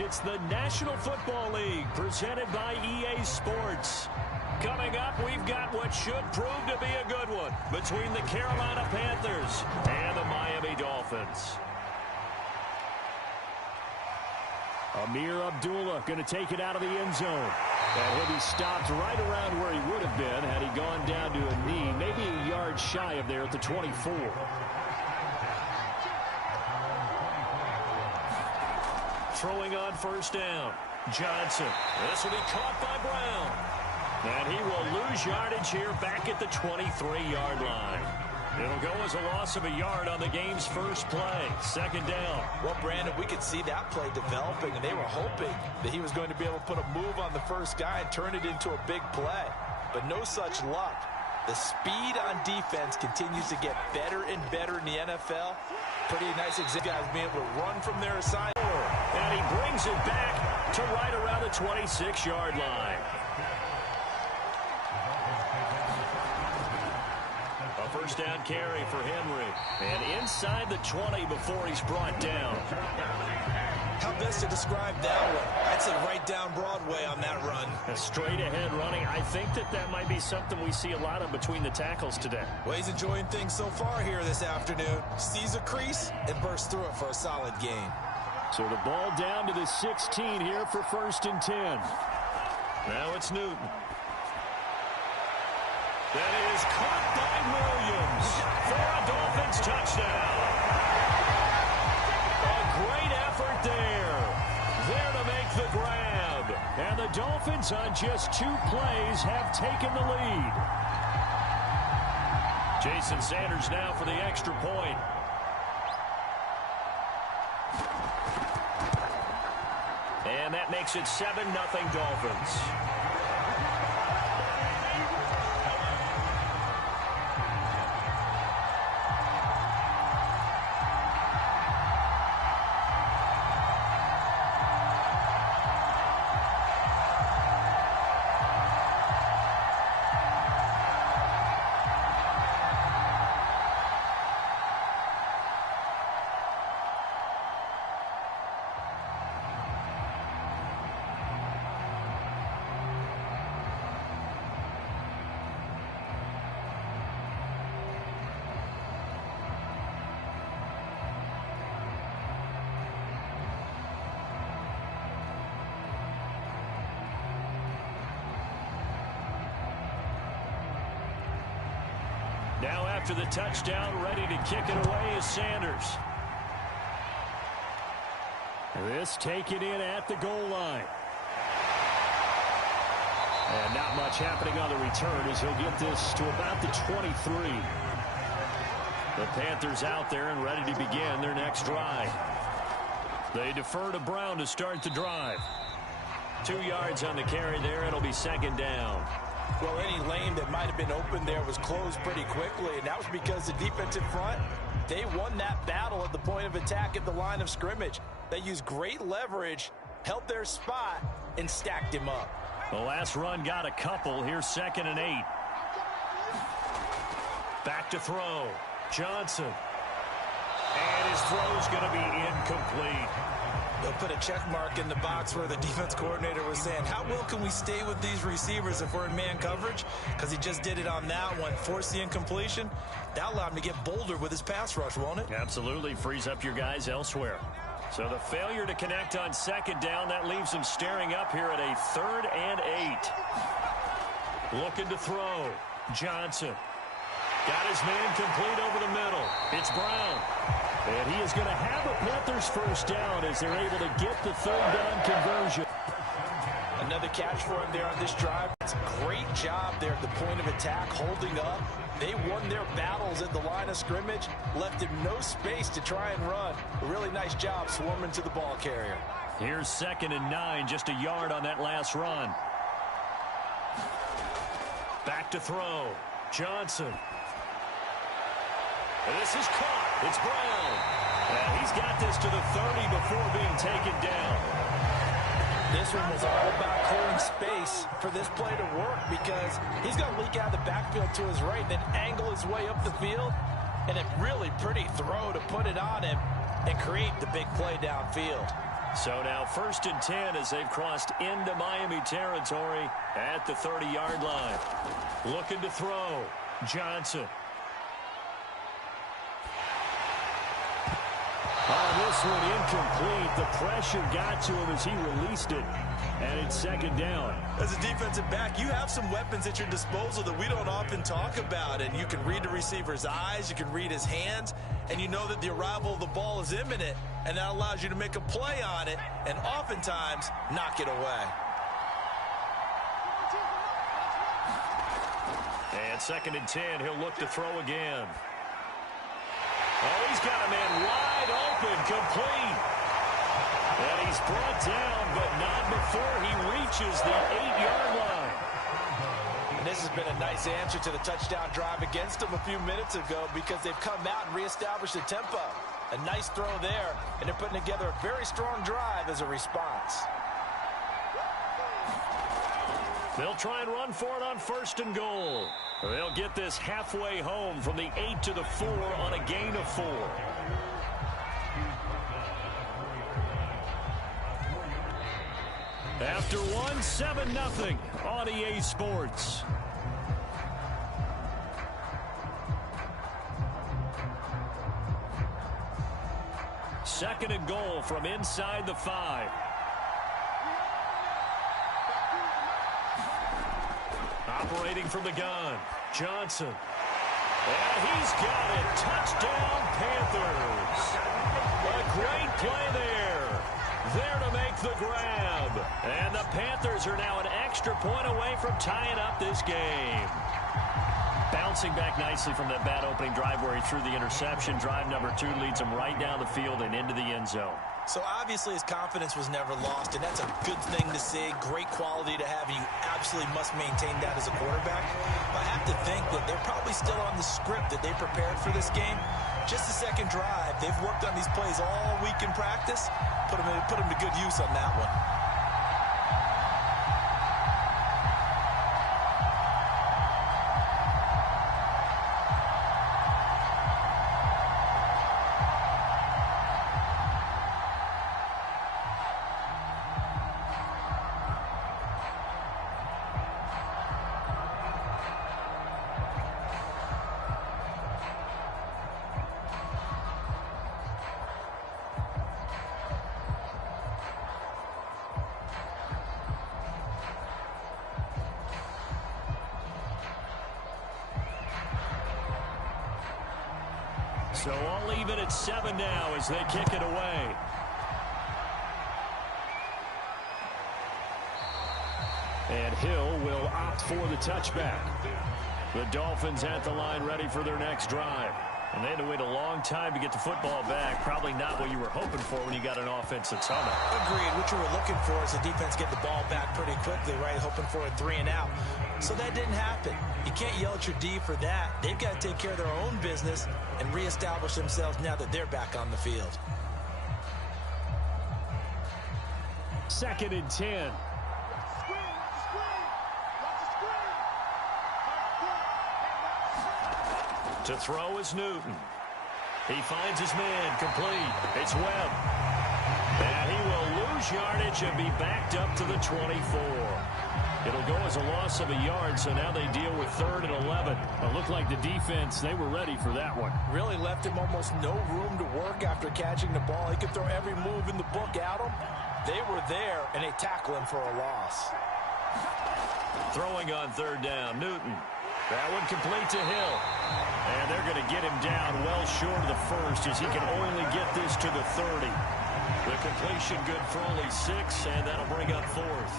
It's the National Football League presented by EA Sports. Coming up, we've got what should prove to be a good one between the Carolina Panthers and the Miami Dolphins. Amir Abdullah going to take it out of the end zone. And he'll be stopped right around where he would have been had he gone down to a knee, maybe a yard shy of there at the 24. Throwing on first down. Johnson. This will be caught by Brown. And he will lose yardage here back at the 23-yard line. It'll go as a loss of a yard on the game's first play. Second down. Well, Brandon, we could see that play developing, and they were hoping that he was going to be able to put a move on the first guy and turn it into a big play. But no such luck. The speed on defense continues to get better and better in the NFL. Pretty nice example, guys being able to run from their assignment. And he brings it back to right around the 26-yard line. A first down carry for Henry. And inside the 20 before he's brought down. How best to describe that one? I'd say right down Broadway on that run. A straight ahead running. I think that might be something we see a lot of between the tackles today. Well, he's enjoying things so far here this afternoon. Sees a crease and bursts through it for a solid gain. So the ball down to the 16 here for 1st and 10. Now it's Newton. That is caught by Williams for a Dolphins touchdown. A great effort there. There to make the grab. And the Dolphins on just 2 plays have taken the lead. Jason Sanders now for the extra point. And that makes it 7-0 Dolphins. Now after the touchdown, ready to kick it away is Sanders. This taken in at the goal line. And not much happening on the return as he'll get this to about the 23. The Panthers out there and ready to begin their next drive. They defer to Brown to start the drive. 2 yards on the carry there. It'll be second down. Well, any lane that might have been open there was closed pretty quickly, and that was because the defensive front, they won that battle at the point of attack at the line of scrimmage. They used great leverage, held their spot, and stacked him up. The last run got a couple. Here's 2nd and 8. Back to throw. Johnson. And his throw's going to be incomplete. They'll put a check mark in the box where the defense coordinator was saying, how well can we stay with these receivers if we're in man coverage? Because he just did it on that one, forced the incompletion. That allowed him to get bolder with his pass rush, won't it? Absolutely. Frees up your guys elsewhere. So the failure to connect on 2nd down, that leaves him staring up here at a 3rd and 8. Looking to throw. Johnson. Got his man complete over the middle. It's Brown. And he is going to have a Panthers first down as they're able to get the 3rd down conversion. Another catch for him there on this drive. It's a great job there at the point of attack, holding up. They won their battles at the line of scrimmage, left him no space to try and run. A really nice job swarming to the ball carrier. Here's 2nd and 9, just a yard on that last run. Back to throw. Johnson. And this is caught. It's Brown. And he's got this to the 30 before being taken down. This one was all about clearing space for this play to work because he's going to leak out of the backfield to his right and then angle his way up the field. And a really pretty throw to put it on him and create the big play downfield. So now 1st and 10 as they've crossed into Miami territory at the 30-yard line. Looking to throw. Johnson. Oh, this one incomplete. The pressure got to him as he released it. And it's 2nd down. As a defensive back, you have some weapons at your disposal that we don't often talk about. And you can read the receiver's eyes, you can read his hands, and you know that the arrival of the ball is imminent. And that allows you to make a play on it and oftentimes knock it away. And 2nd and 10, he'll look to throw again. Oh, he's got a man wide open, complete. And he's brought down, but not before he reaches the 8-yard line. And this has been a nice answer to the touchdown drive against them a few minutes ago because they've come out and reestablished the tempo. A nice throw there, and they're putting together a very strong drive as a response. They'll try and run for it on 1st and goal. They'll get this halfway home from the 8 to the 4 on a gain of 4. After one, 7-0 on EA Sports. Second and goal from inside the 5. Operating from the gun, Johnson. And he's got it. Touchdown, Panthers. A great play there. There to make the grab. And the Panthers are now an extra point away from tying up this game. Bouncing back nicely from that bad opening drive where he threw the interception. Drive number 2 leads him right down the field and into the end zone. So obviously his confidence was never lost, and that's a good thing to see. Great quality to have, and you absolutely must maintain that as a quarterback. But I have to think that they're probably still on the script that they prepared for this game. Just the second drive, they've worked on these plays all week in practice. Put them to good use on that one. So all even at 7 now as they kick it away. And Hill will opt for the touchback. The Dolphins at the line ready for their next drive. And they had to wait a long time to get the football back. Probably not what you were hoping for when you got an offense that's on it. Agreed. What you were looking for is the defense get the ball back pretty quickly, right? Hoping for a 3 and out. So that didn't happen. You can't yell at your D for that. They've got to take care of their own business and reestablish themselves now that they're back on the field. 2nd and 10. To throw is Newton. He finds his man, complete. It's Webb. And he will lose yardage and be backed up to the 24. It'll go as a loss of a yard, so now they deal with 3rd and 11. It looked like the defense, they were ready for that one. Really left him almost no room to work after catching the ball. He could throw every move in the book at him. They were there, and they tackle him for a loss. Throwing on 3rd down, Newton. That one complete to Hill. And they're going to get him down well short of the 1st as he can only get this to the 30. The completion good for only 6, and that'll bring up 4th.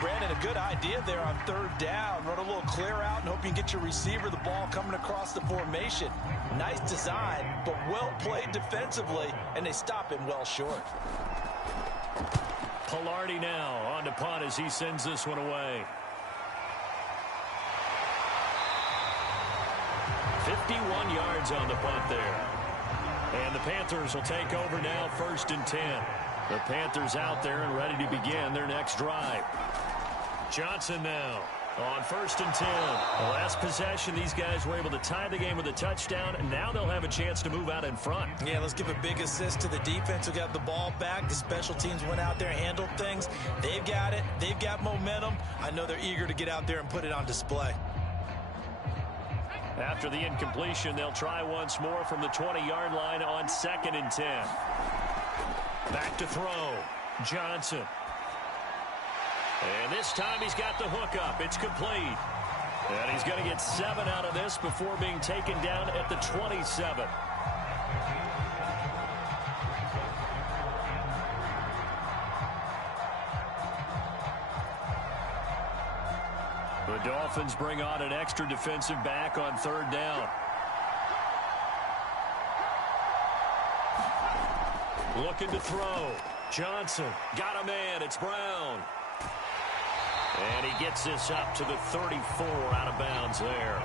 Brandon, a good idea there on 3rd down. Run a little clear out and hope you can get your receiver the ball coming across the formation. Nice design, but well played defensively, and they stop him well short. Pilardi now on to punt as he sends this one away. 51 yards on the punt there. And the Panthers will take over now, 1st and 10. The Panthers out there and ready to begin their next drive. Johnson now On 1st and 10. The last possession, these guys were able to tie the game with a touchdown, and now they'll have a chance to move out in front. Yeah, let's give a big assist to the defense who got the ball back. The special teams went out there and handled things. They've got it. They've got momentum. I know they're eager to get out there and put it on display. After the incompletion, they'll try once more from the 20-yard line on 2nd and 10. Back to throw. Johnson. And this time he's got the hook up. It's complete. And he's going to get 7 out of this before being taken down at the 27. The Dolphins bring on an extra defensive back on 3rd down. Looking to throw. Johnson got a man. It's Brown. And he gets this up to the 34 out of bounds there.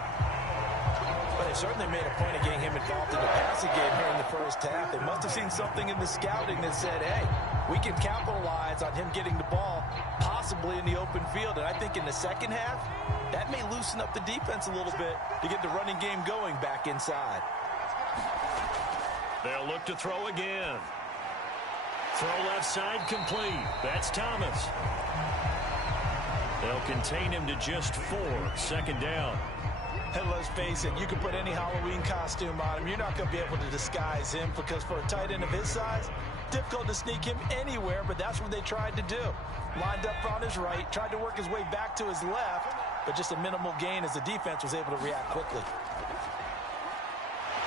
But they certainly made a point of getting him involved in the passing game here in the first half. They must have seen something in the scouting that said, hey, we can capitalize on him getting the ball possibly in the open field. And I think in the second half, that may loosen up the defense a little bit to get the running game going back inside. They'll look to throw again. Throw left side complete. That's Thomas. They'll contain him to just 4. 2nd down. And let's face it, you can put any Halloween costume on him. You're not going to be able to disguise him because for a tight end of his size, difficult to sneak him anywhere, but that's what they tried to do. Lined up on his right, tried to work his way back to his left, but just a minimal gain as the defense was able to react quickly.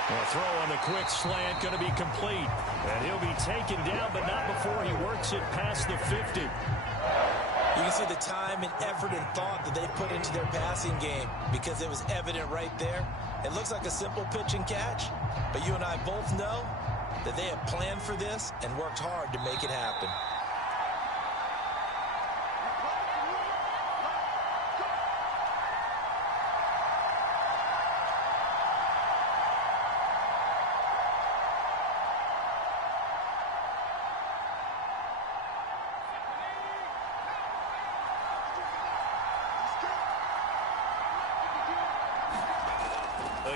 A throw on the quick slant going to be complete. And he'll be taken down, but not before he works it past the 50. You can see the time and effort and thought that they put into their passing game because it was evident right there. It looks like a simple pitch and catch, but you and I both know that they have planned for this and worked hard to make it happen.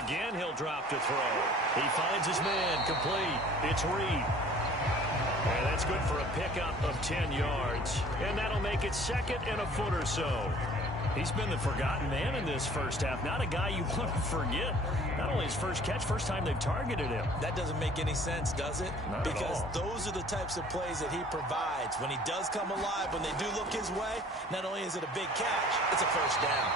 Again, he'll drop to throw. He finds his man, complete. It's Reed. And that's good for a pickup of 10 yards. And that'll make it 2nd and a foot or so. He's been the forgotten man in this first half. Not a guy you want to forget. Not only his first catch, first time they've targeted him. That doesn't make any sense, does it? Not because at all. Those are the types of plays that he provides. When he does come alive, when they do look his way, not only is it a big catch, it's a first down.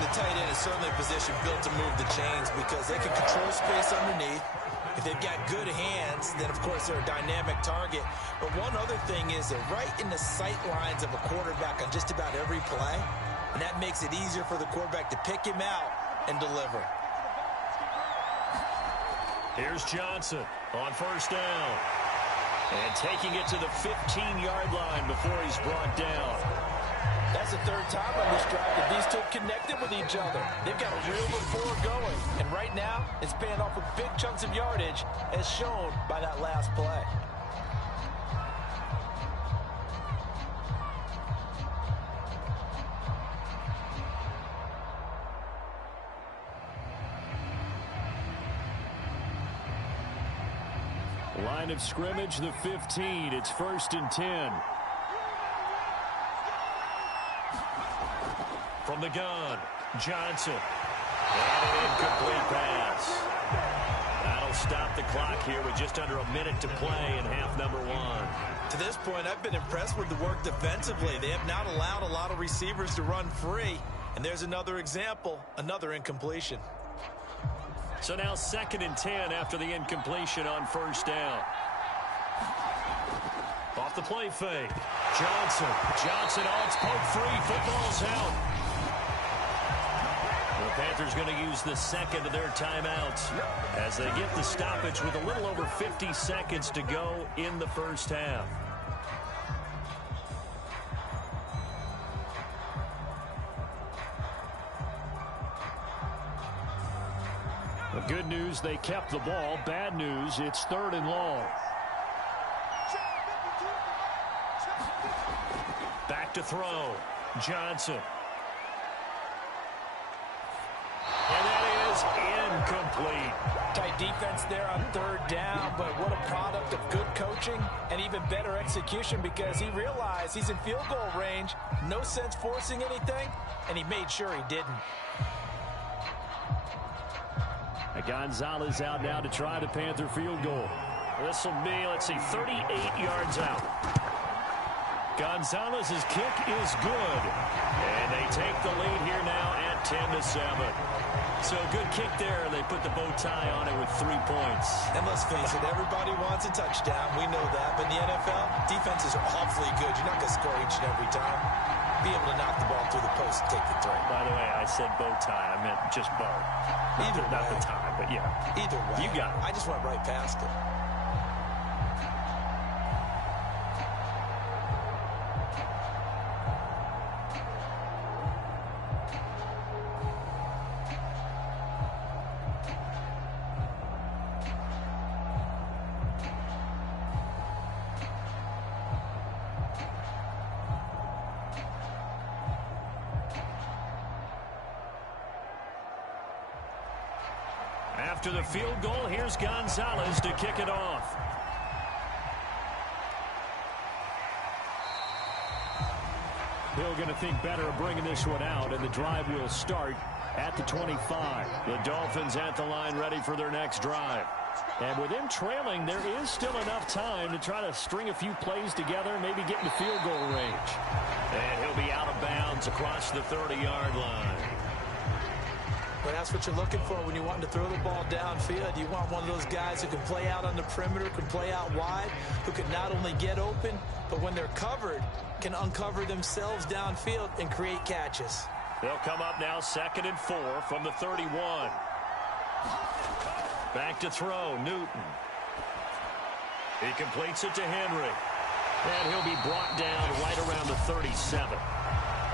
The tight end is certainly a position built to move the chains because they can control space underneath. If they've got good hands, then, of course, they're a dynamic target. But one other thing is they're right in the sight lines of a quarterback on just about every play, and that makes it easier for the quarterback to pick him out and deliver. Here's Johnson on 1st down. And taking it to the 15-yard line before he's brought down. That's the 3rd time on this drive that these two connected with each other. They've got a real rapport going. And right now, it's paying off with big chunks of yardage as shown by that last play. Line of scrimmage, the 15. It's 1st and 10. From the gun, Johnson. And an incomplete pass. That'll stop the clock here with just under a minute to play in half number 1. To this point, I've been impressed with the work defensively. They have not allowed a lot of receivers to run free. And there's another example, another incompletion. So now 2nd and 10 after the incompletion on 1st down. Off the play fake. Johnson. Oh, it's poked free. Football's out. The Panthers going to use the 2nd of their timeouts as they get the stoppage with a little over 50 seconds to go in the first half. The good news, they kept the ball. Bad news, it's 3rd and long. Back to throw. Johnson. And that is incomplete. Tight defense there on third down, but what a product of good coaching and even better execution, because he realized he's in field goal range. No sense forcing anything, and he made sure he didn't. Gonzalez out now to try the Panther field goal. This will be, 38 yards out. Gonzalez's kick is good. And they take the lead here now at 10-7. So good kick there. They put the bow tie on it with 3 points. And let's face it, everybody wants a touchdown. We know that. But in the NFL, defenses are awfully good. You're not going to score each and every time. Be able to knock the ball through the post and take the throw. By the way, I said bow tie. I meant just bow. Either way. Not the tie, but yeah. Either way. You got it. I just went right past it. After the field goal, here's Gonzalez to kick it off. Hill going to think better of bringing this one out, and the drive will start at the 25. The Dolphins at the line ready for their next drive. And with them trailing, there is still enough time to try to string a few plays together and maybe get in the field goal range. And he'll be out of bounds across the 30-yard line. But that's what you're looking for when you want to throw the ball downfield. You want one of those guys who can play out on the perimeter, can play out wide, who can not only get open, but when they're covered, can uncover themselves downfield and create catches. They'll come up now 2nd and 4 from the 31. Back to throw, Newton. He completes it to Henry. And he'll be brought down right around the 37.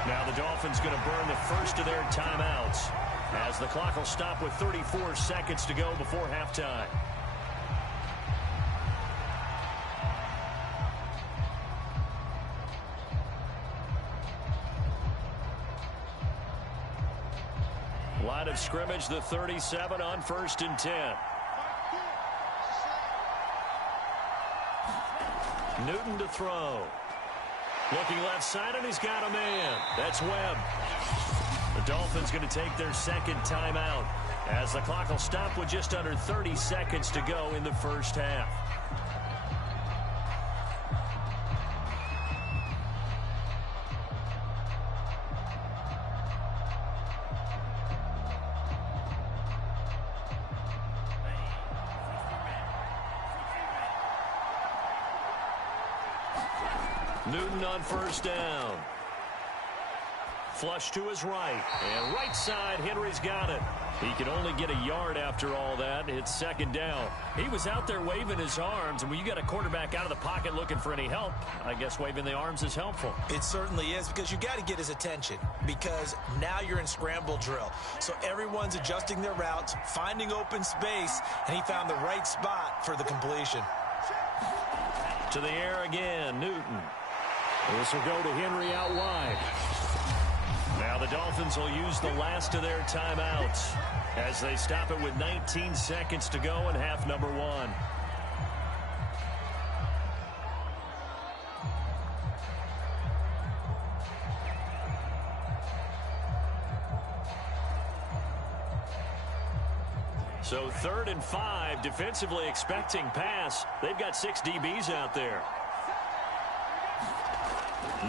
Now the Dolphins going to burn the first of their timeouts, as the clock will stop with 34 seconds to go before halftime. Line of scrimmage, the 37 on 1st and 10. Newton to throw. Looking left side, and he's got a man. That's Webb. The Dolphins going to take their second timeout, as the clock will stop with just under 30 seconds to go in the first half. Newton on 1st down. Flush to his right. And right side, Henry's got it. He can only get a yard after all that. It's 2nd down. He was out there waving his arms, and when you got a quarterback out of the pocket looking for any help, I guess waving the arms is helpful. It certainly is, because you got to get his attention, because now you're in scramble drill. So everyone's adjusting their routes, finding open space, and he found the right spot for the completion. To the air again, Newton. This will go to Henry out wide. Now the Dolphins will use the last of their timeouts as they stop it with 19 seconds to go in half number 1. So 3rd and 5, defensively expecting pass. They've got 6 DBs out there.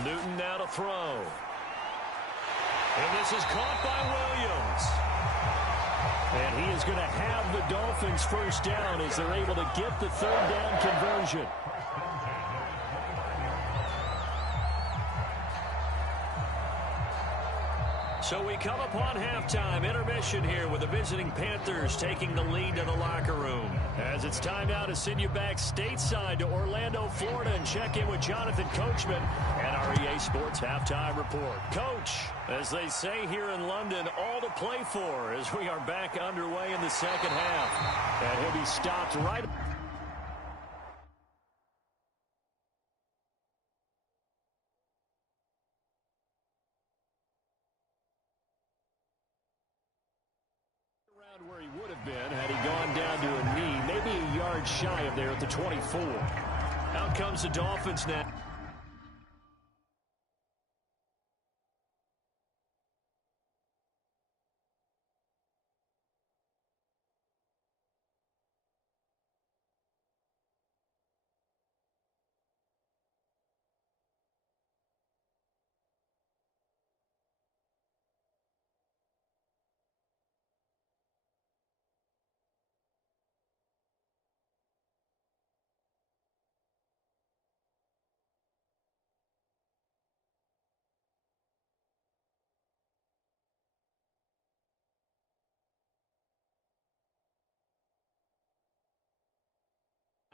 Newton now to throw. And this is caught by Williams. And he is going to have the Dolphins first down as they're able to get the 3rd down conversion. So we come upon halftime, intermission here with the visiting Panthers taking the lead to the locker room. As it's time now to send you back stateside to Orlando, Florida, and check in with Jonathan Coachman and our EA Sports Halftime Report. Coach, as they say here in London, all to play for as we are back underway in the second half. And he'll be stopped right Would have been had he gone down to a knee, maybe a yard shy of there at the 24. Out comes the Dolphins now.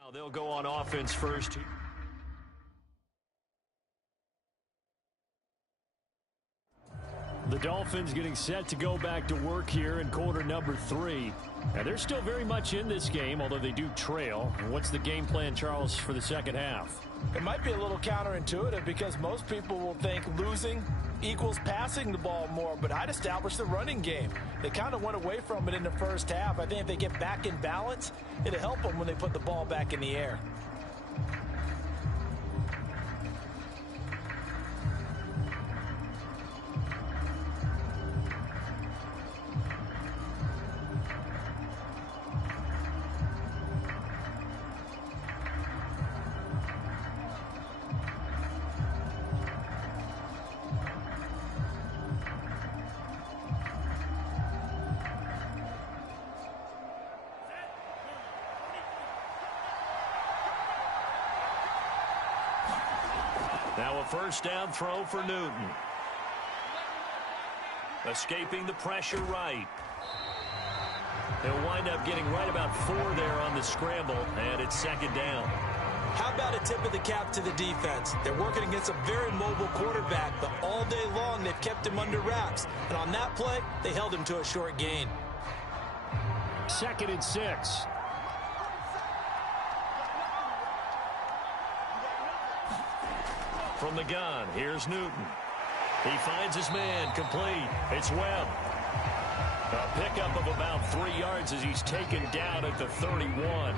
Now they'll go on offense first. The Dolphins getting set to go back to work here in quarter number 3. And they're still very much in this game, although they do trail. What's the game plan, Charles, for the second half? It might be a little counterintuitive because most people will think losing equals passing the ball more, but I'd establish the running game. They kind of went away from it in the first half. I think if they get back in balance, it'll help them when they put the ball back in the air. Now a first down throw for Newton. Escaping the pressure right. They'll wind up getting right about 4 there on the scramble, and it's second down. How about a tip of the cap to the defense? They're working against a very mobile quarterback, but all day long they've kept him under wraps. And on that play, they held him to a short gain. 2nd and 6. From the gun, here's Newton. He finds his man, complete. It's Webb. A pickup of about 3 yards as he's taken down at the 31.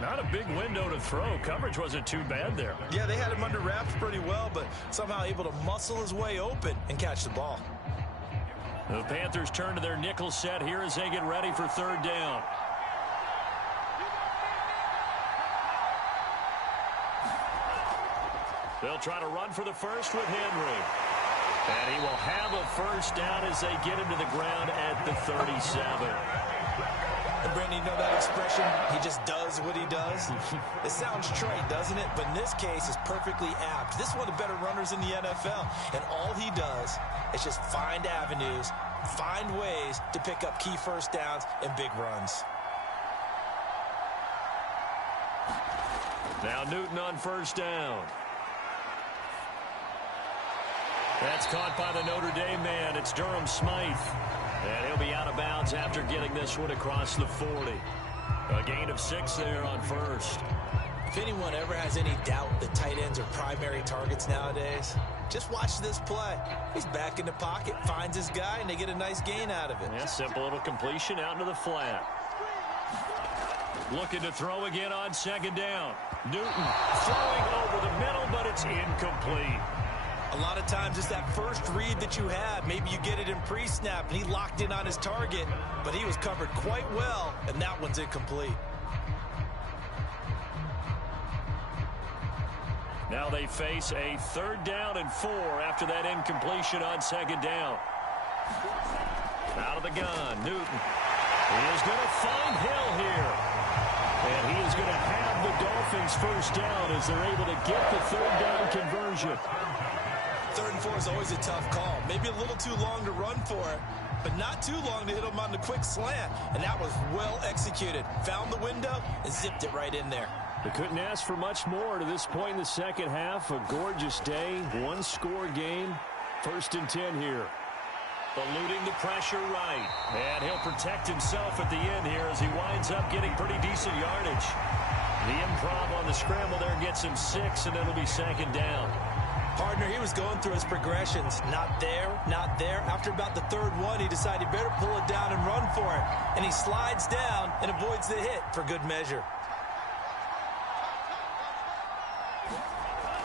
Not a big window to throw. Coverage wasn't too bad there. Yeah, they had him under wraps pretty well, but somehow able to muscle his way open and catch the ball. The Panthers turn to their nickel set here as they get ready for 3rd down. They'll try to run for the first with Henry. And he will have a first down as they get him to the ground at the 37. And Brandon, you know that expression, he just does what he does? It sounds trite, doesn't it? But in this case, it's perfectly apt. This is one of the better runners in the NFL. And all he does is just find avenues, find ways to pick up key first downs and big runs. Now Newton on first down. That's caught by the Notre Dame man. It's Durham Smythe. And he'll be out of bounds after getting this one across the 40. A gain of 6 there on first. If anyone ever has any doubt that tight ends are primary targets nowadays, just watch this play. He's back in the pocket, finds his guy, and they get a nice gain out of it. Yeah, simple little completion out into the flat. Looking to throw again on 2nd down. Newton throwing over the middle, but it's incomplete. A lot of times it's that first read that you had. Maybe you get it in pre-snap, and he locked in on his target, but he was covered quite well, and that one's incomplete. Now they face a 3rd down and 4 after that incompletion on 2nd down. Out of the gun, Newton. He is going to find Hill here. And he is going to have the Dolphins first down as they're able to get the 3rd down conversion. 3rd and 4 is always a tough call. Maybe a little too long to run for it, but not too long to hit him on the quick slant. And that was well executed. Found the window and zipped it right in there. They couldn't ask for much more to this point in the second half. A gorgeous day, 1-score game. 1st and 10 here. Eluding the pressure right. And he'll protect himself at the end here as he winds up getting pretty decent yardage. The improv on the scramble there gets him 6, and it'll be 2nd down. Partner, he was going through his progressions. Not there, not there. After about the third one, he decided he better pull it down and run for it. And he slides down and avoids the hit for good measure.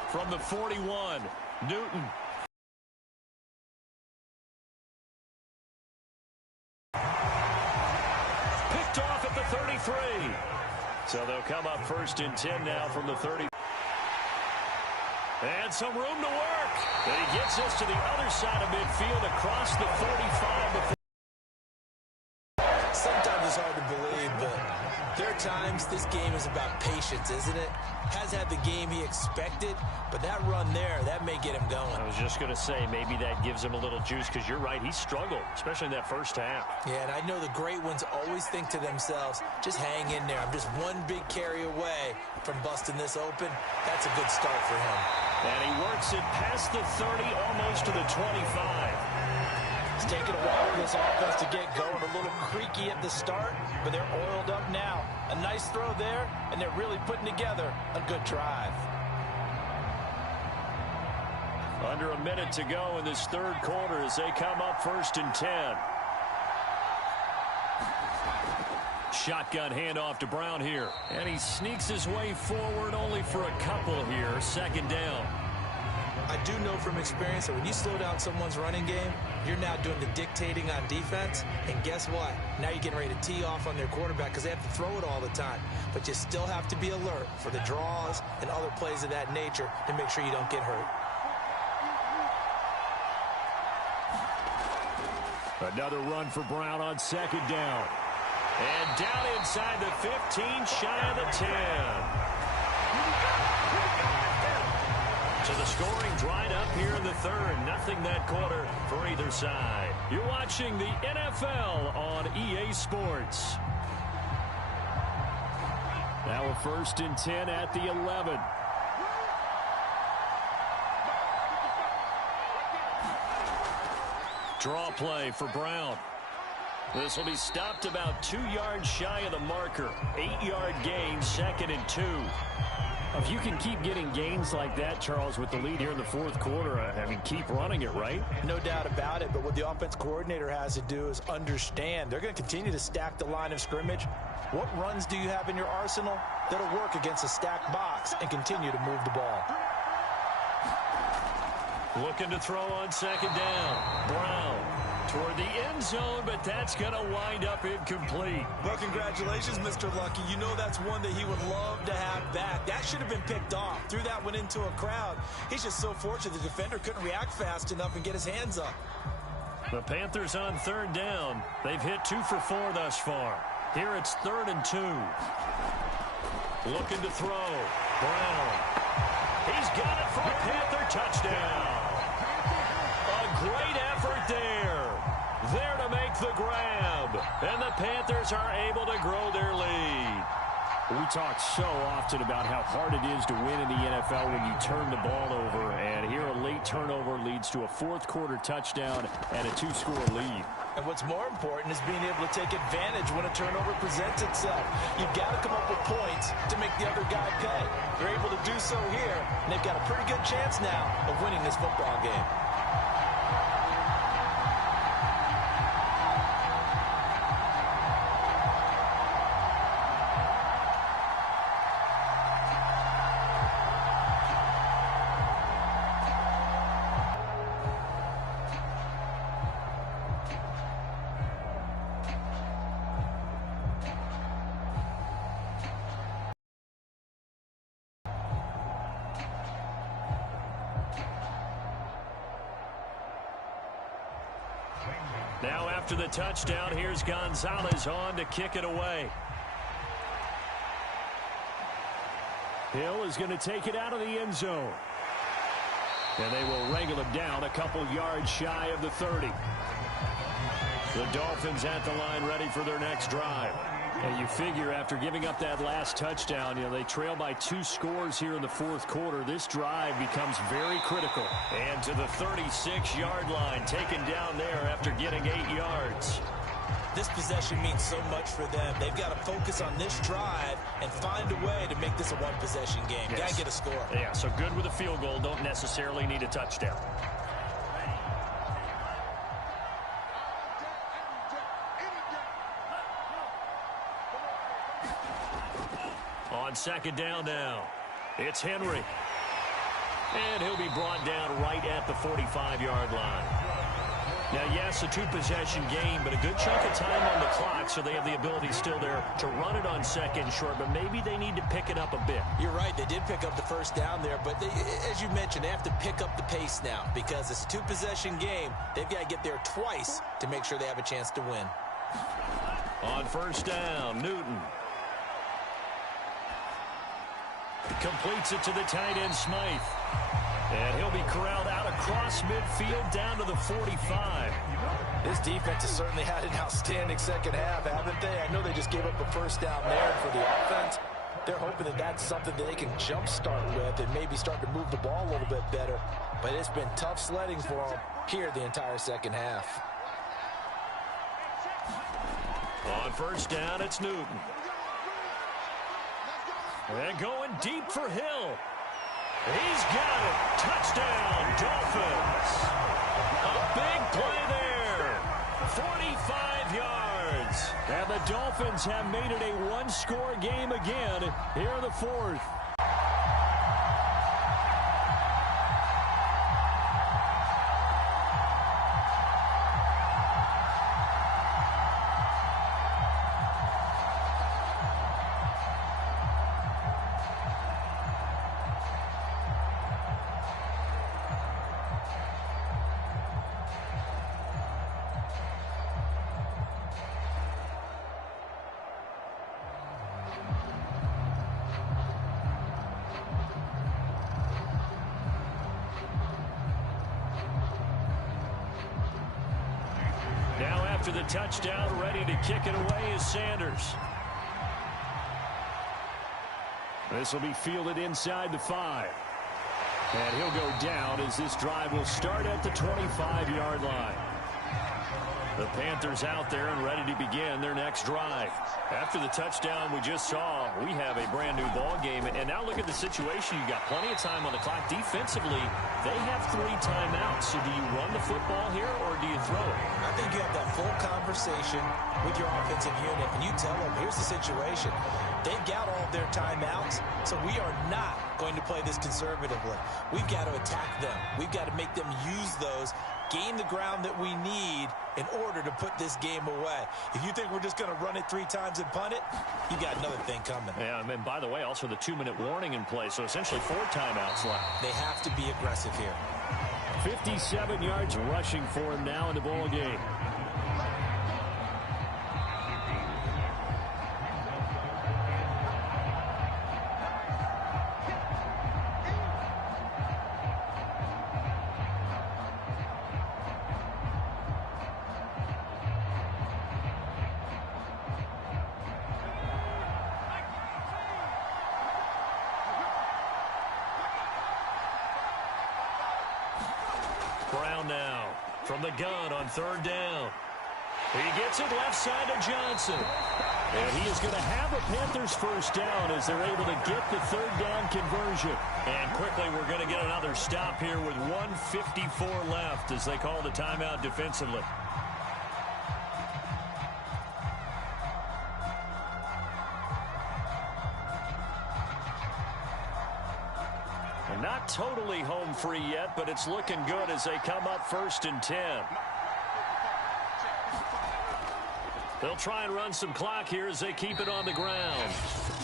From the 41, Newton. Picked off at the 33. So they'll come up 1st and 10 now from the 30. And some room to work. And he gets us to the other side of midfield across the 45. Sometimes it's hard to believe, but there are times this game is about patience, isn't it? Has had the game he expected, but that run there, that may get him going. I was just going to say, maybe that gives him a little juice, because you're right, he struggled, especially in that first half. Yeah, and I know the great ones always think to themselves, just hang in there. I'm just one big carry away from busting this open. That's a good start for him. And he works it past the 30, almost to the 25. It's taken a while for this offense to get going. A little creaky at the start, but they're oiled up now. A nice throw there, and they're really putting together a good drive. Under a minute to go in this third quarter as they come up 1st and 10. Shotgun handoff to Brown here. And he sneaks his way forward only for a couple here. 2nd down. I do know from experience that when you slow down someone's running game, you're now doing the dictating on defense. And guess what? Now you're getting ready to tee off on their quarterback because they have to throw it all the time. But you still have to be alert for the draws and other plays of that nature to make sure you don't get hurt. Another run for Brown on 2nd down. And down inside the 15, shy of the 10. So the scoring dried up here in the third. Nothing that quarter for either side. You're watching the NFL on EA Sports. Now a 1st and 10 at the 11. Draw play for Brown. This will be stopped about 2 yards shy of the marker. 8-yard gain, 2nd and 2. If you can keep getting gains like that, Charles, with the lead here in the fourth quarter, I mean, keep running it, right? No doubt about it, but what the offense coordinator has to do is understand. They're going to continue to stack the line of scrimmage. What runs do you have in your arsenal that'll work against a stacked box and continue to move the ball? Looking to throw on 2nd down. Brown toward the end zone, but that's going to wind up incomplete. Well, congratulations, Mr. Lucky. You know that's one that he would love to have back. That should have been picked off. Threw that one into a crowd. He's just so fortunate the defender couldn't react fast enough and get his hands up. The Panthers on 3rd down. They've hit 2 for 4 thus far. Here it's 3rd and 2. Looking to throw. Brown. He's got it for a Panther touchdown. A great effort there. There to make the grab. And the Panthers are able to grow their lead. We talk so often about how hard it is to win in the NFL when you turn the ball over. And here a late turnover leads to a fourth quarter touchdown and a 2-score lead. And what's more important is being able to take advantage when a turnover presents itself. You've got to come up with points to make the other guy pay. They're able to do so here, and they've got a pretty good chance now of winning this football game. Now after the touchdown, here's Gonzalez on to kick it away. Hill is going to take it out of the end zone. And they will wrangle him down a couple yards shy of the 30. The Dolphins at the line ready for their next drive. And you figure after giving up that last touchdown, they trail by 2 scores here in the fourth quarter. This drive becomes very critical. And to the 36-yard line, taken down there after getting 8 yards. This possession means so much for them. They've got to focus on this drive and find a way to make this a one-possession game. Yes. Got to get a score. Yeah, so good with a field goal. Don't necessarily need a touchdown. On second down now, it's Henry. And he'll be brought down right at the 45-yard line. Now, yes, a two-possession game, but a good chunk of time on the clock, so they have the ability still there to run it on second and short, but maybe they need to pick it up a bit. You're right. They did pick up the first down there, but as you mentioned, they have to pick up the pace now because it's a two-possession game. They've got to get there twice to make sure they have a chance to win. On first down, Newton. Completes it to the tight end, Smythe. And he'll be corralled out across midfield down to the 45. This defense has certainly had an outstanding second half, haven't they? I know they just gave up a first down there for the offense. They're hoping that that's something that they can jumpstart with and maybe start to move the ball a little bit better. But it's been tough sledding for them here the entire second half. On first down, it's Newton. And going deep for Hill. He's got it. Touchdown, Dolphins. A big play there. 45 yards. And the Dolphins have made it a one-score game again here in the fourth. After the touchdown, ready to kick it away is Sanders. This will be fielded inside the 5. And he'll go down as this drive will start at the 25-yard line. The Panthers out there and ready to begin their next drive. After the touchdown we just saw, we have a brand new ball game. And now look at the situation. You got plenty of time on the clock. Defensively, they have 3 timeouts. So do you run the football here or do you throw it? I think you have that full conversation with your offensive unit, and you tell them, here's the situation. They've got all of their timeouts, so we are not going to play this conservatively. We've got to attack them. We've got to make them use those, gain the ground that we need in order to put this game away. If you think we're just going to run it 3 times and punt it, you got another thing coming. Yeah, and by the way, also the 2-minute warning in play, so essentially 4 timeouts left. They have to be aggressive here. 57 yards rushing for him now in the ball game. Brown now from the gun on third down. He gets it left side to Johnson. And he is going to have a Panthers first down as they're able to get the third down conversion. And quickly we're going to get another stop here with 1:54 left as they call the timeout defensively. Not totally home free yet, but it's looking good as they come up 1st and 10. They'll try and run some clock here as they keep it on the ground.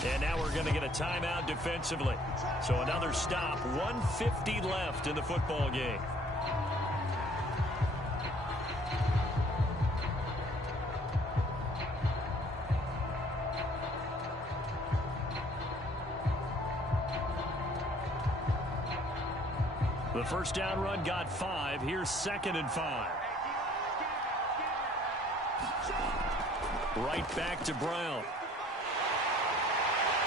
And now we're going to get a timeout defensively. So another stop, 1:50 left in the football game. The first down run got 5. Here's 2nd and 5. Right back to Brown.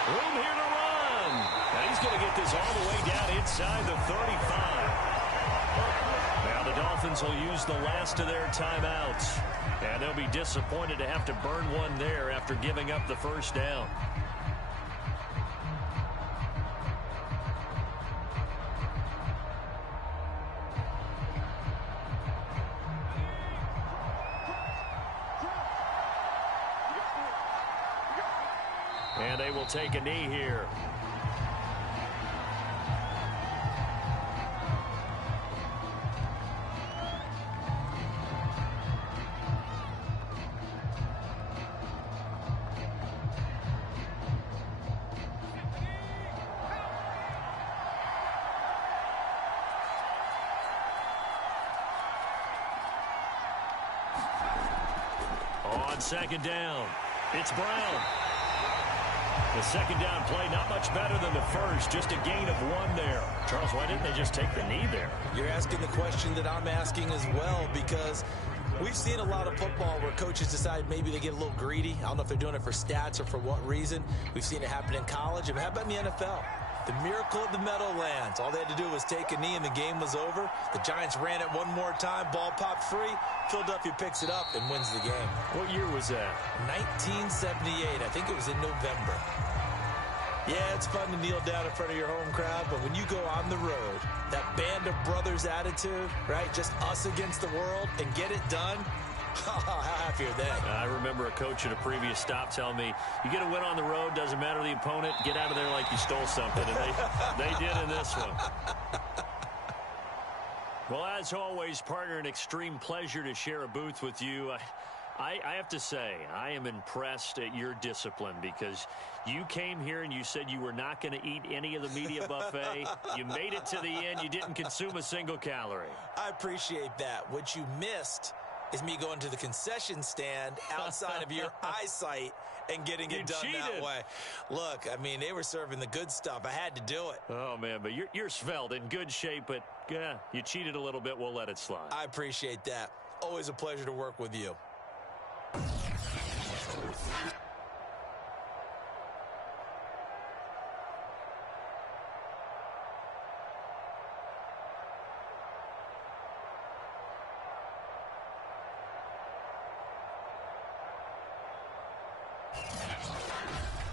Room here to run. And he's going to get this all the way down inside the 35. Now the Dolphins Dolphins will use the last of their timeouts. And they'll be disappointed to have to burn one there after giving up the first down. And they will take a knee here. On second down, it's Brown. The second down play, not much better than the first, just a gain of one there. Charles, why didn't they just take the knee there? You're asking the question that I'm asking as well, because we've seen a lot of football where coaches decide maybe they get a little greedy. I don't know if they're doing it for stats or for what reason. We've seen it happen in college. How about in the NFL? The miracle of the Meadowlands. All they had to do was take a knee and the game was over. The Giants ran it one more time. Ball popped free. Philadelphia picks it up and wins the game. What year was that? 1978. I think it was in November. Yeah, it's fun to kneel down in front of your home crowd, but when you go on the road, that band of brothers attitude, right? Just us against the world and get it done. How happy are they? I remember a coach at a previous stop telling me, you get a win on the road, doesn't matter the opponent, get out of there like you stole something. And they did in this one. Well, as always, partner, an extreme pleasure to share a booth with you. I have to say, I am impressed at your discipline, because you came here and you said you were not going to eat any of the media buffet. You made it to the end. You didn't consume a single calorie. I appreciate that. What you missed is me going to the concession stand outside of your eyesight and getting it done that way. Look, I mean, they were serving the good stuff. I had to do it. Oh, man, but you're svelte, in good shape, but yeah, you cheated a little bit. We'll let it slide. I appreciate that. Always a pleasure to work with you.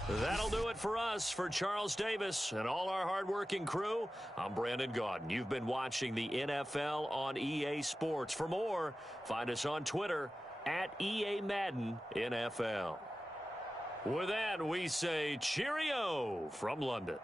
That'll do it for us. For Charles Davis and all our hardworking crew, I'm Brandon Gaudin. You've been watching the NFL on EA Sports. For more, find us on Twitter at EA Madden NFL. With that, we say cheerio from London.